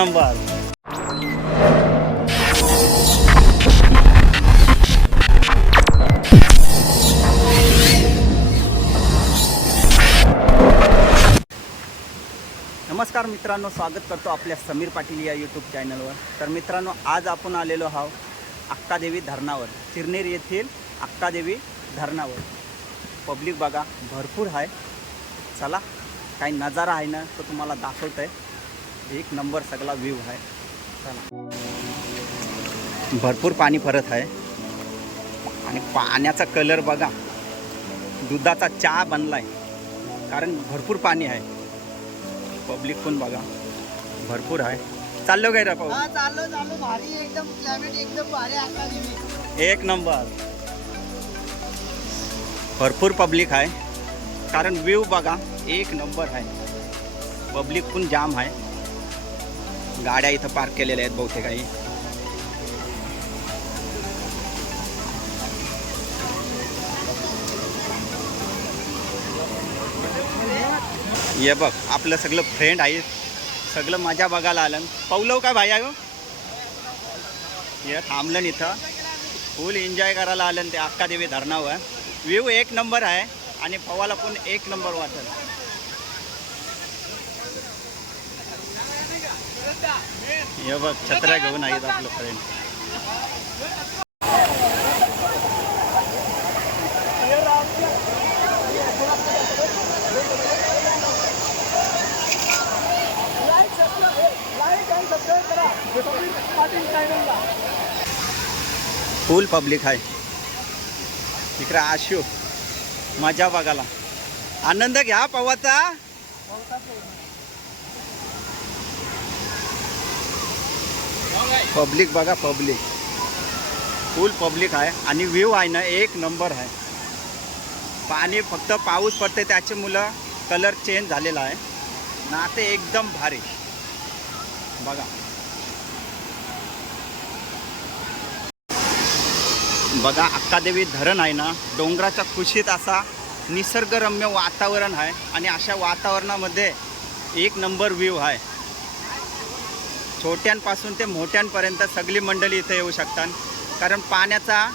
Number. नमस्कार मित्रांनो स्वागत करतो आपल्या समीर पाटील या यूट्यूब चॅनलवर तर मित्रांनो आज आपण आलेलो आहो अक्कादेवी धरणावर चिरनेर येथील अक्कादेवी धरणावर. पब्लिक बघा भरपूर आहे. चला काही नजारा आहे ना तो तुम्हाला दाखवत आहे एक नंबर सगळा व्ह्यू आहे चला भरपूर पाणी परत आहे आणि पाण्याचा कलर बघा। दुधाचा चहा बनलाय। कारण भरपूर पाणी आहे पब्लिक पण बघा। भरपूर आहे चाललो काय रे पाहू। हा चाललो चाललो. भारी एकदम. क्लायमेट एकदम भारी एक नंबर। भरपूर पब्लिक आहे कारण व्ह्यू बघा। एक नंबर आहे पब्लिक पण जाम आहे गाड्या इथं पार्क केलेल्या आहेत बहुतेक काही. ये बघ आपलं सगळं फ्रेंड आहे. सगळं मजा बघायला आलं. पावलं काय भाई आहे हो? ये थांबलं इथं. फुल एन्जॉय करायला आलं ते अक्कादेवी धरणावर. व्ह्यू एक नंबर आहे आणि पवाला पण एक नंबर वाटत हे बघ छत्र्या घेऊन आहेत आपलं फ्रेंड फुल पब्लिक आहे. इकडे आशो मजा बघायला. आनंद घ्या पवाचा पब्लिक बघा पब्लिक. फुल पब्लिक आहे आणि व्ह्यू आहे ना एक नंबर आहे. पाणी फक्त पाऊस पडते त्याचे मुलं कलर चेंज झालेला आहे. ना ते एकदम भारी. बघा. बघा अक्कादेवी धरण आहे ना डोंगराच्या खुशीत असा निसर्गरम्य वातावरण आहे आणि अशा वातावरणामध्ये एक नंबर व्ह्यू आहे. छोट्यांपासून ते मोठ्यांपर्यंत सगळी मंडळी इथं येऊ शकतात. कारण पाण्याचा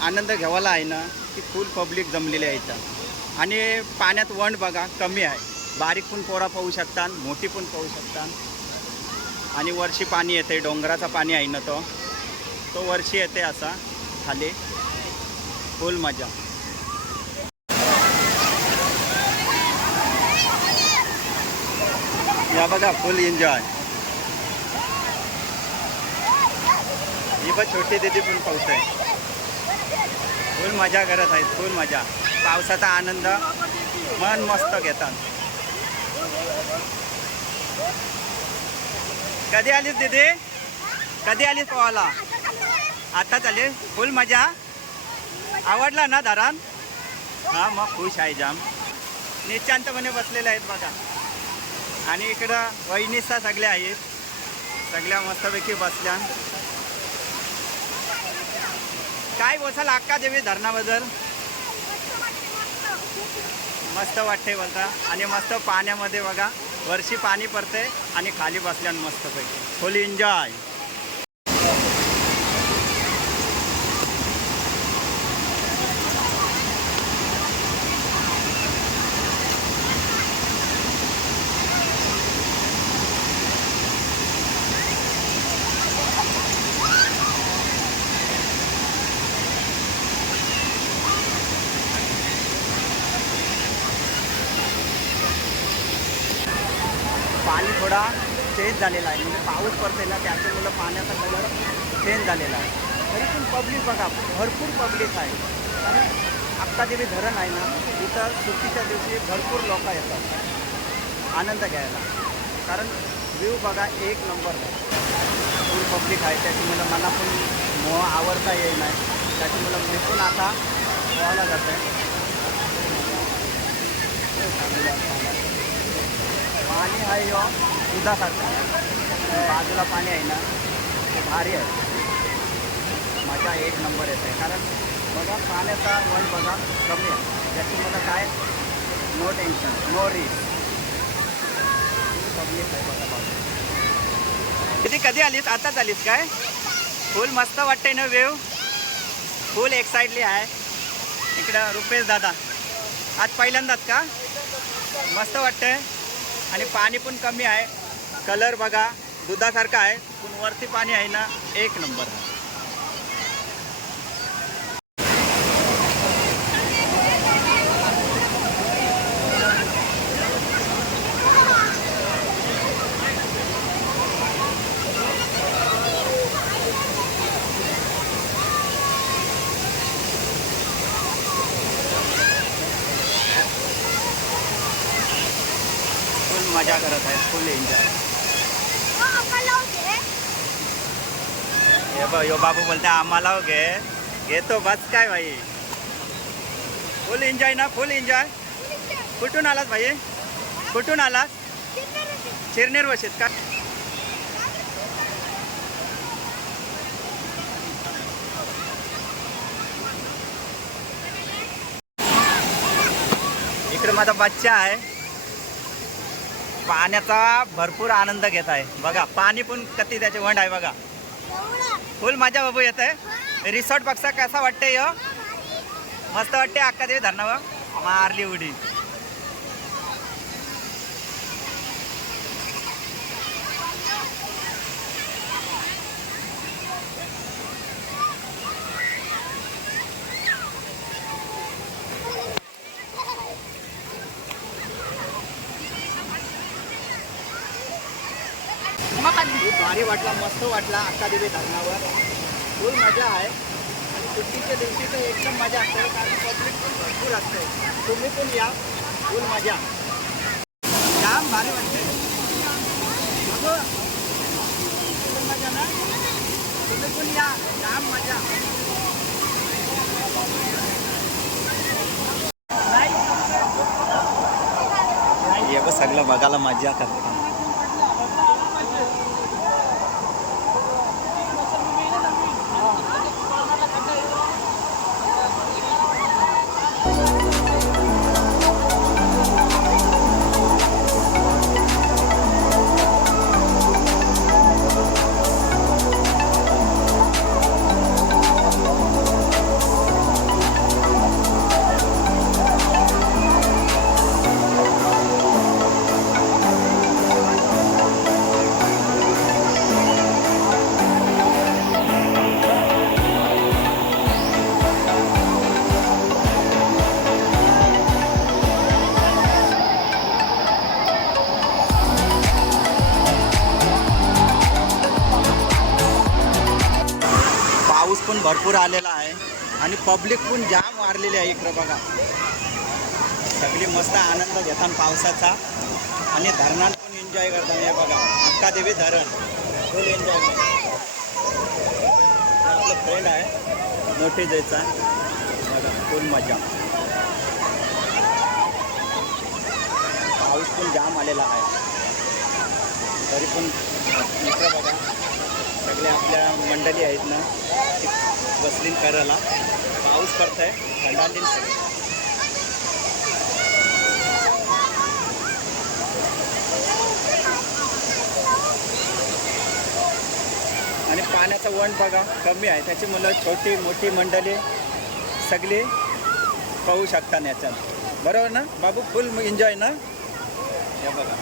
आनंद घ्यावाला आहे ना की फुल पब्लिक जमलेली आहे इथं. आणि पाण्यात वण बघा कमी आहे. बारीक पण पोरा पाहू शकतात मोठी पण पाहू शकतात. आणि वर्षी पाणी येते डोंगराचा पाणी आहे ना तो. तो वर्षी येते असा खाली. फुल मजा. बघा फुल एन्जॉय ही पण छोटी दिदी पण पाऊस आहे फुल मजा करत आहेत फुल मजा पावसाचा आनंद. मन मस्त घेतात. कधी आलीस दीदी? कधी आलीस पोहायला? आता चालेल? फुल मजा? आवडला ना दारान हा मग खुश आहे जाम. निशांतपणे बसलेले आहेत बघा. आणि इकडं वहिनीसा सगळ्या आहेत. सगळ्या मस्तपैकी बसल्या. काय बोसाल अक्का देवी धरणाबद्दल? मस्त वाटते बोलता. आणि मस्त पाण्यामध्ये बघा वरशी पाणी पडते आणि खाली बसल्या मस्तपैकी. फुल एन्जॉय पाणी थोडा चेंज झालेला आहे. म्हणजे पाऊस पडते ना त्याच्यामुळं पाण्याचा कलर चेंज झालेला आहे. तरी पण पब्लिक बघा भरपूर पब्लिक आहे. कारण आत्तादेवी धरण आहे ना इथं सुट्टीच्या दिवशी भरपूर लोक येतात. आनंद घ्यायला. कारण व्ह्यू बघा एक नंबर आहे. फुल पब्लिक आहे. त्याच्यामुळं मला पण मोह आवडता येईल नाही. त्याच्यामुळं मी पण आता पोहायला जात आहे पाणी आहे हो दुधासारखं. बाजूला पाणी आहे ना ते भारी आहे. मजा एक नंबर येत. आहे कारण बघा पाण्याचा वन बघा कमी आहे. त्याची मला काय? नो टेन्शन नो रिस्क कमी आहे बघा बाजू किती कधी आलीस? आताच आलीस काय? फुल मस्त वाटतंय ना वेव फुल एक्साइटली आहे. इकडं रुपेश दादा. आज पहिल्यांदाच का? मस्त वाटतंय. आणि पाणी पण कमी आहे. कलर बघा दुधासारखा आहे. पण वरती पाणी आहे ना एक नंबर मजा करत आहे फुल एन्जॉय. हे बघ यो बाबू बोलते आम्हाला घे घेतो बस काय भाई? फुल एन्जॉय ना फुल एन्जॉय. कुठून आलात भाई? कुठून आलात चिरनेर वशीत का? इकडे माझा बच्चा आहे. पाण्याचा भरपूर आनंद घेत आहे. बघा पाणी पण कती त्याचे वंड आहे बघा. फुल माझ्या बाबू येत आहे रिसॉर्ट बघसा कसा वाटते यो? मस्त वाटते अक्का देवी धरणा मारली उडी. खूप भारी वाटला मस्त वाटला अक्का देवी धरणावर. फुल मजा आहे. आणि सुट्टीच्या दिवशी तर एकदम मजा असते कारण पब्लिक पण भरपूर असते. तुम्ही पण या. फुल मजा. जाम भारी वाटते. अगं मजा ना? तुम्ही पण या. जाम मजा. हे बघ सगळं बघायला मजा करते पूर आलेला आहे आणि पब्लिक पण जाम वाढलेली आहे इकडं बघा. सगळी मस्त आनंद घेतात पावसाचा आणि धरणात पण एन्जॉय करतात. हे बघा अक्का देवी धरण फुल एन्जॉय आपलं फ्रेंड आहे मोठी जायचा. बघा फुल मजा. पाऊस पण जाम आलेला आहे. तरी पण इकडं बघा. सगळे आपल्या मंडळी आहेत ना बसलीन करायला. पाऊस पडत आहे थंडालीन आणि पाण्याचा वण बघा कमी आहे. त्याची मुलं छोटी मोठी मंडळी सगळी पाहू शकतात याच्यात. बरोबर ना? बाबू फुल एन्जॉय ना? हे बघा.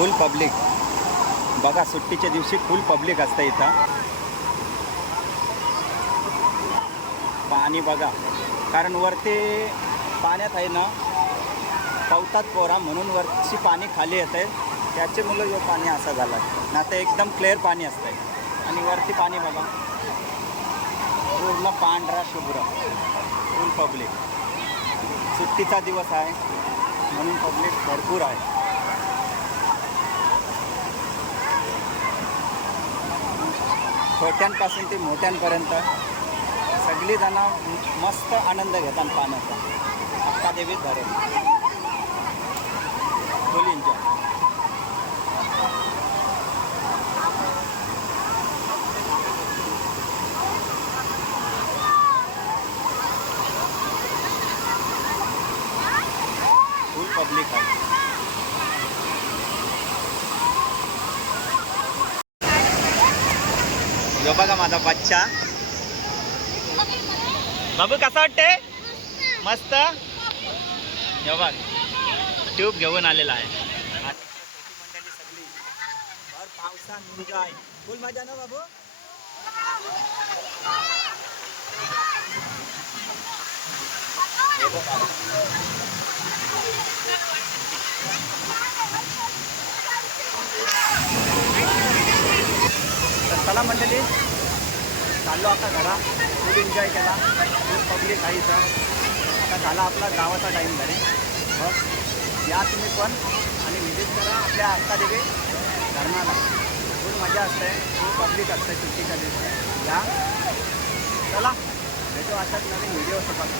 Full public. बघा सुट्टीच्या दिवशी फुल पब्लिक असतं इथं. पाणी बघा. कारण वरती पाण्यात आहे ना पावतात पोरा म्हणून वरची पाणी खाली येते त्याचे मुलं जो पाणी असं झालं. ना तर एकदम क्लिअर पाणी असतं आहे आणि वरती पाणी बघा. पूर्ण पांढरा शुभ्र. फुल पब्लिक सुट्टीचा दिवस आहे. म्हणून पब्लिक भरपूर आहे. छोट्यांपासून ते मोठ्यांपर्यंत सगळी जणं मस्त आनंद घेतात पाण्याचा. अक्कादेवी धरण. फुल फुल पब्लिक आहे. जो बघा माझा बच्चा. बाबू कसं वाटते मस्त? हे बघ. ट्यूब घेऊन आलेला आहे. आणि छोटी मंडळी पावसात एन्जॉय फुल मजा ना बाबू हे बघ तर चला मंडळी चाललो आता घरा. खूप एन्जॉय केला. खूप पब्लिक आहे इथं. आता झाला आपला गावाचा टाईम घरी. बस. या तुम्ही पण आणि व्हिजिट करा आपल्या आत्ता अक्कादेवी धर्माला. खूप मजा असते. खूप पब्लिक असते सुट्टीच्या दिवशी. या. चला. भेटू अशाच नवीन व्हिडिओ सोबत.